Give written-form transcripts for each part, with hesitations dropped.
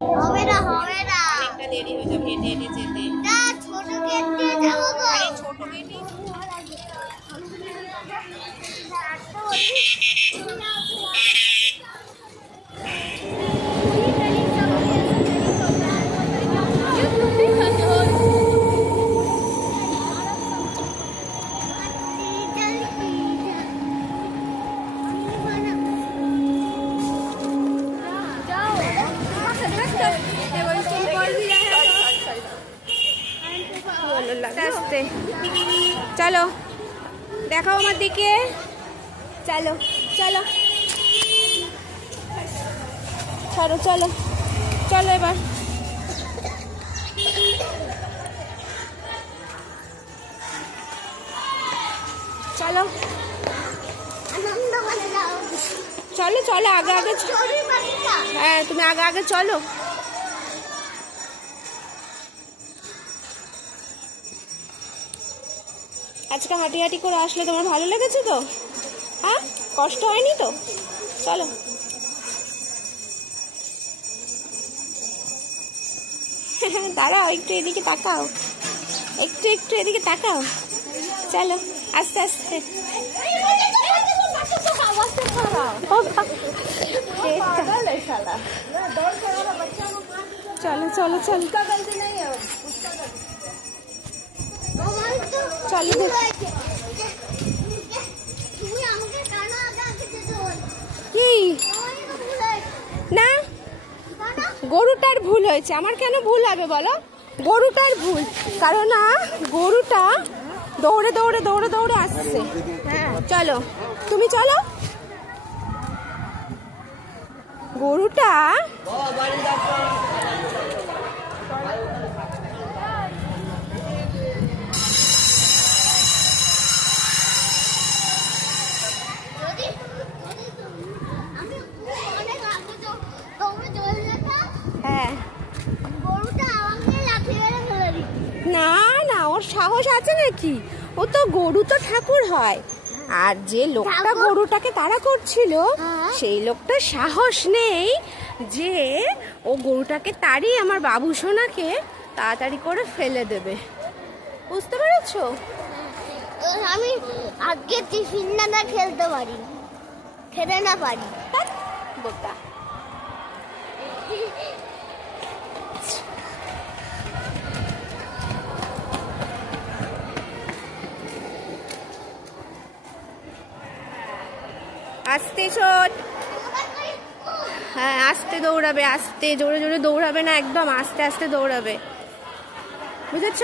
হবে না হবে না, অনেকটা দেরি হয়ে যাবে হেঁটে হেঁটে যেতে। না ছোট গেট দিয়ে যাবো গো। আরে ছোট গেটই আস্তে চলো, দেখাও আমার দিকে, চলো চলো চলো চলো চলো এবার চলো চলো চলো আগে আগে, হ্যাঁ তুমি আগে আগে চলো। আজকে হাঁটি হাঁটি করে আসলে তোমার ভালো লেগেছে তো? হ্যাঁ, কষ্ট হয়নি তো? চলো দাঁড়াও, একটু এদিকে তাকাও, একটু একটু এদিকে তাকাও, চলো আস্তে আস্তে। চলো চলো চলো চলো কি না, গরুটার ভুল হয়েছে, আমার কেন ভুল হবে বলো? গরুটার ভুল, কারণ না গরুটা দৌড়ে দৌড়ে দৌড়ে দৌড়ে আসছে। হ্যাঁ চলো তুমি চলো, গরুটা হ্যাঁ না না, ওর সাহস আছে নাকি? ও তো গরু তো ঠাকুর হয়, আর যে লোকটা গরুটাকে তাড়া করছিল সেই লোকটার সাহস নেই যে ও গরুটাকে তাড়িয়ে আমার বাবু সোনাকে তাড়াতাড়ি করে ফেলে দেবে, বুঝতে পেরেছো? আমি আগে টিফিন না খেলতে পারি, খেতে না পারি বোকা। আস্তে ছোট, হ্যাঁ আস্তে দৌড়াবে, আস্তে, জোরে জোরে দৌড়াবে না, একদম আস্তে আস্তে দৌড়াবে, বুঝেছ?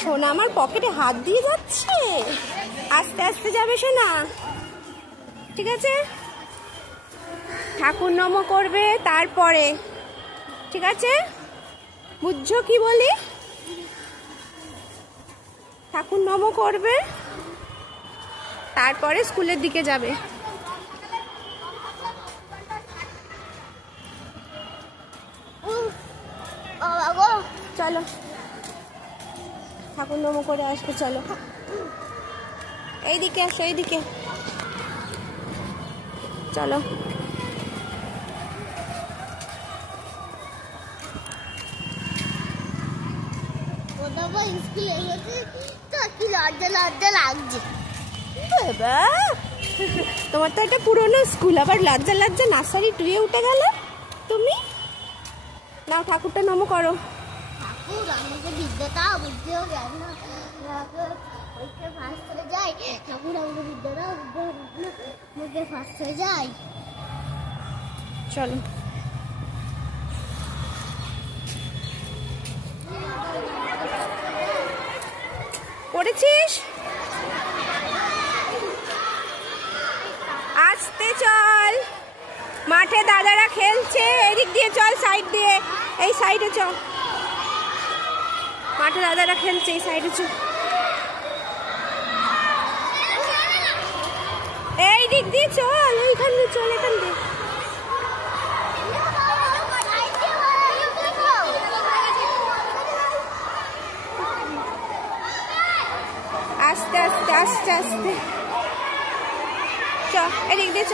সোনা আমার পকেটে হাত দিয়ে যাচ্ছে, আস্তে আস্তে যাবে সোনা, ঠিক আছে? ঠাকুর নম করবে তারপরে, ঠিক আছে? বুঝছো কি বলি? ঠাকুর নম করবে তারপরে স্কুলের দিকে যাবে। চলো ঠাকুর নম করে আসবে, চলো এইদিকে আসো, এইদিকে চলো। তোমার তো একটা পুরোনো স্কুল, আবার লজ্জা লজ্জা নার্সারি টুয়ে উঠে গেল তুমি। নাও ঠাকুরটা নম করো। ঠাকুর আমাকে বিদ্যাটা বুঝতেও জ্ঞান না, ফার্স্ট হয়ে যায়। ঠাকুর আমাকে বিদ্যাটা মুখে ফার্স্ট হয়ে যায়। চলো পড়েছিস, আস্তে চল, মাঠে দাদারা খেলছে, এদিক দিয়ে চল, সাইড দিয়ে, এই সাইডে চল, মাঠে দাদারা খেলছে, এই সাইডে চল, এই দিক দিয়ে চল, এইখান দিয়ে চল, এখান দিয়ে। আস্তে আস্তে আস্তে আস্তে চ, এদিক দিয়ে চ।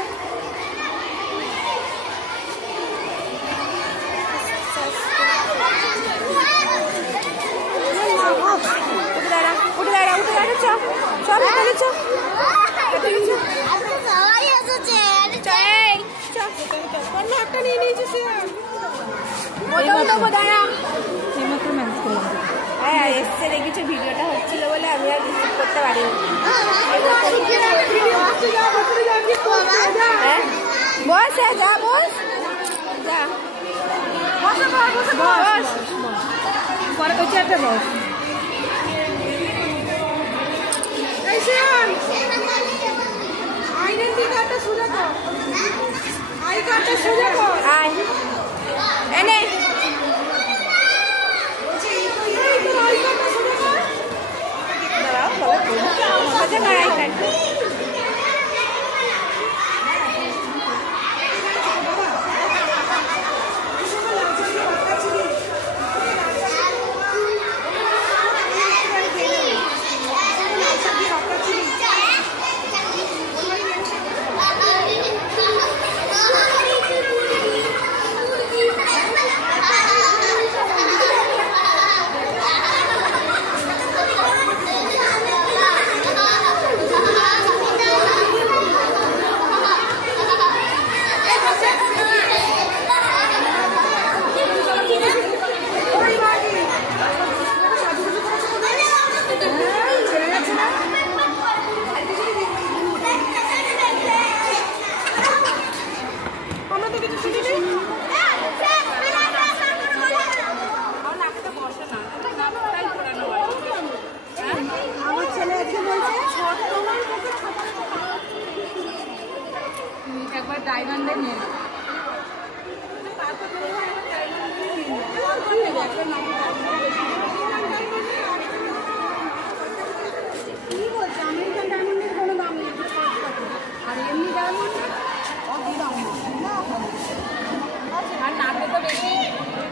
উঠে দাঁড়া, উঠে দাঁড়া, উঠে দাঁড়া, চ চ ভেতরে চ, ভেতরে চ। সবাই এসেছে। একটা নিয়ে নিয়েছিস বোতল দেবো, দাঁড়া। হ্যাঁ এসছে, দেখেছো ভিডিওটা হচ্ছিল বলে আমি আর রিসিভ করতে পারিনি। হ্যাঁ বস, হ্যাঁ যা বস, যা বস পরে তো চেপে বস। আইডেন্টি কার্ডটা সোজা কর, আই কার্ডটা সোজা কর, আয় এনে সোজা কর আই কার্ড। একবার ডায়মন্ডে নিয়ে কি বলছে, আমেরিকান ডায়মন্ডের কোনো দাম নেই, আর এমনি ডায়মন্ডের আর নাকে তো বেশি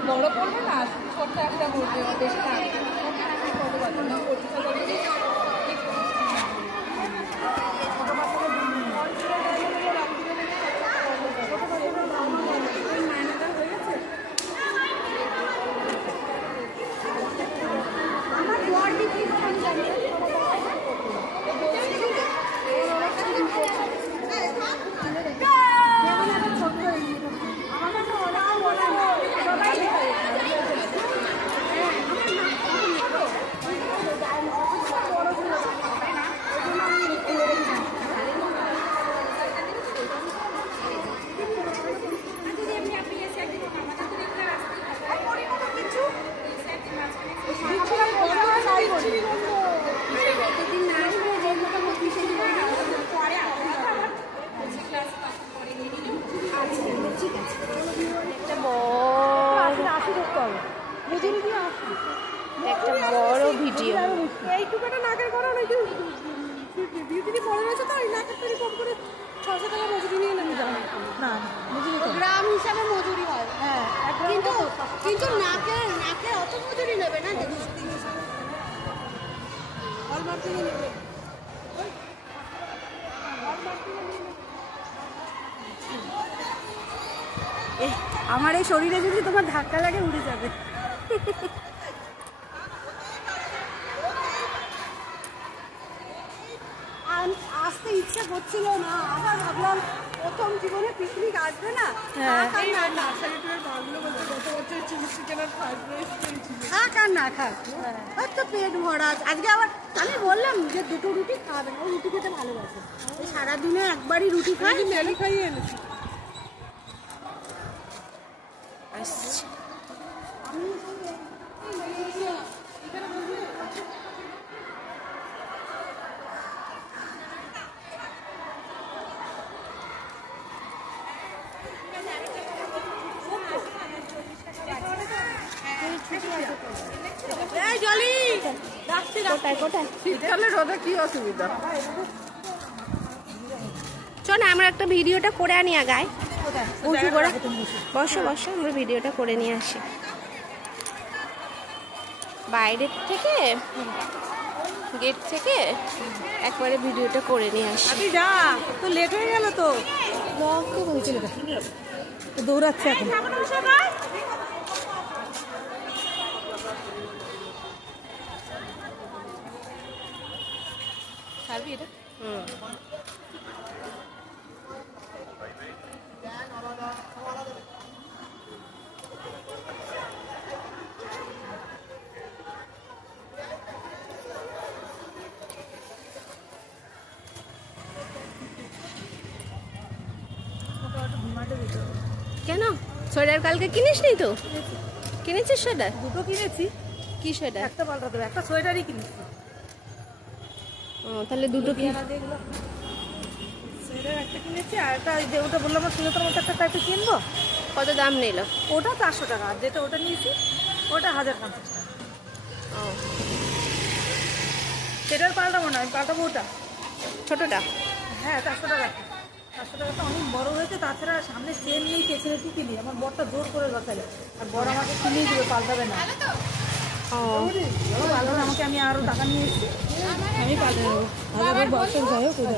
বড় পড়বে না, ছোট্ট একটা পড়বে, বেশি না কত কত না 25,000 একটা বড় ভিডিও। এইটুকুটা নাকের করা অনেক বিউটি পড়ে রয়েছে, তো এই নাকের তৈরি কম করে 600 টাকা মজুরি নিয়ে নেমে যাবে না, গ্রাম হিসাবে মজুরি হয়। হ্যাঁ কিন্তু কিন্তু নাকে অত মজুরি নেবে না, আমার এই শরীরে যদি তোমার ধাক্কা লাগে উড়ে যাবে। আসতে ইচ্ছা করছিল না, আবার ভাবলাম প্রথম জীবনে পিকনিক আসবে না, খাক আর না খাক তো পেট ভরা। আজকে আবার আমি বললাম যে 2টো রুটি খাবেন, ও রুটি খেতে ভালোবাসে, সারাদিনে একবারই রুটি খাই, ম্যাগি খাইয়ে এনেছি। শীতকালে রোদে কি অসুবিধা, চল না আমরা একটা ভিডিওটা করে আনি আগায়, উঁচু করে বসো বসো, আমরা ভিডিওটা করে নিয়ে আসি বাইরের থেকে। গেট থেকে একবারে ভিডিওটা করে নিয়ে আসি। আপনি যা, তো লেট হয়ে গেল তো। কে বলছিল দৌড়াচ্ছে এখন। ছাড়বি এটা? কেন সোয়েটার কালকে কিনিস নি তো? কিনেছিস সোয়েটার? দুটো কিনেছি। কি সোয়েটার? একটা পাল্টা দেবে, একটা সোয়েটারই কিনেছি। ও তাহলে দুটো কি? সোয়েটার একটা কিনেছি, আর একটা যে ওটা বললাম না সুন্দর মতো একটা টাইপের কিনবো। কত দাম নিল? ওটা 400 টাকা, আর যেটা ওটা নিয়েছি ওটা 1050 টাকা। ও সেটার পাল্টাবো না, আমি পাল্টাবো ওটা। ছোটটা? হ্যাঁ 400 টাকা। 400 টাকাটা অনেক বড় হয়েছে, তাছাড়া সামনে চেন নেই, পেছনে কি কিনি, আমার বরটা জোর করে বসালে, আর বর আমাকে কিনেই দেবে, পাল্টাবে না। ও পাল্টাবে আমাকে, আমি আরও টাকা নিয়ে এসেছি, আমি পাল্টে নেবো। হাজার বছর যাই হোক ওটা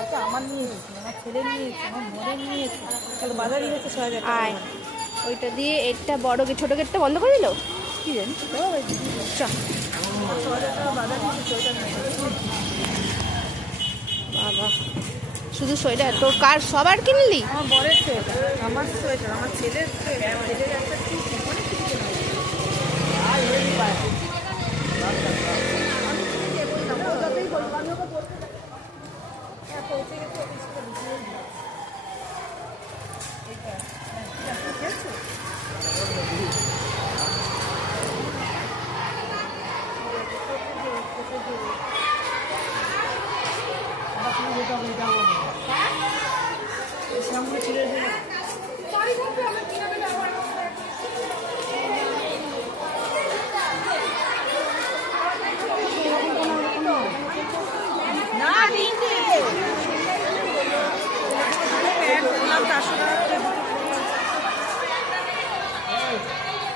আচ্ছা, আমার নিয়ে এসেছি, আমার ছেলে নিয়ে এসেছি, আমার বরের নিয়ে এসেছি, তাহলে বাজারে গেছে 6000 টাকা। আয় ওইটা দিয়ে একটা বড় ছোট গেটটা বন্ধ করে দিল। কি জানি চ 6000 টাকা বাজার নিয়েছে, সোয়েটার বাবা শুধু সোয়েটার? তোর কার সবার কিনলি? আমার বরের সোয়েটার, আমার সোয়েটার, আমার ছেলের সোয়েটার, ছেলের একটা ঠিক অনেক কিছু কেনা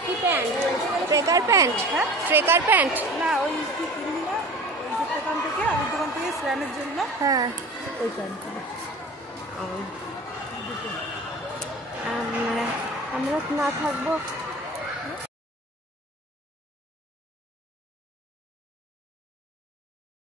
কি প্যান্ট? Trekker pant? হ্যাঁ ট্রেকার প্যান্ট। না, ওই কি কিনবি না, ওই যে দোকান থেকে, আগের দোকান থেকে স্ট্যান্ডের জন্য, হ্যাঁ ওই প্যান্ট। আমরা না থাকবো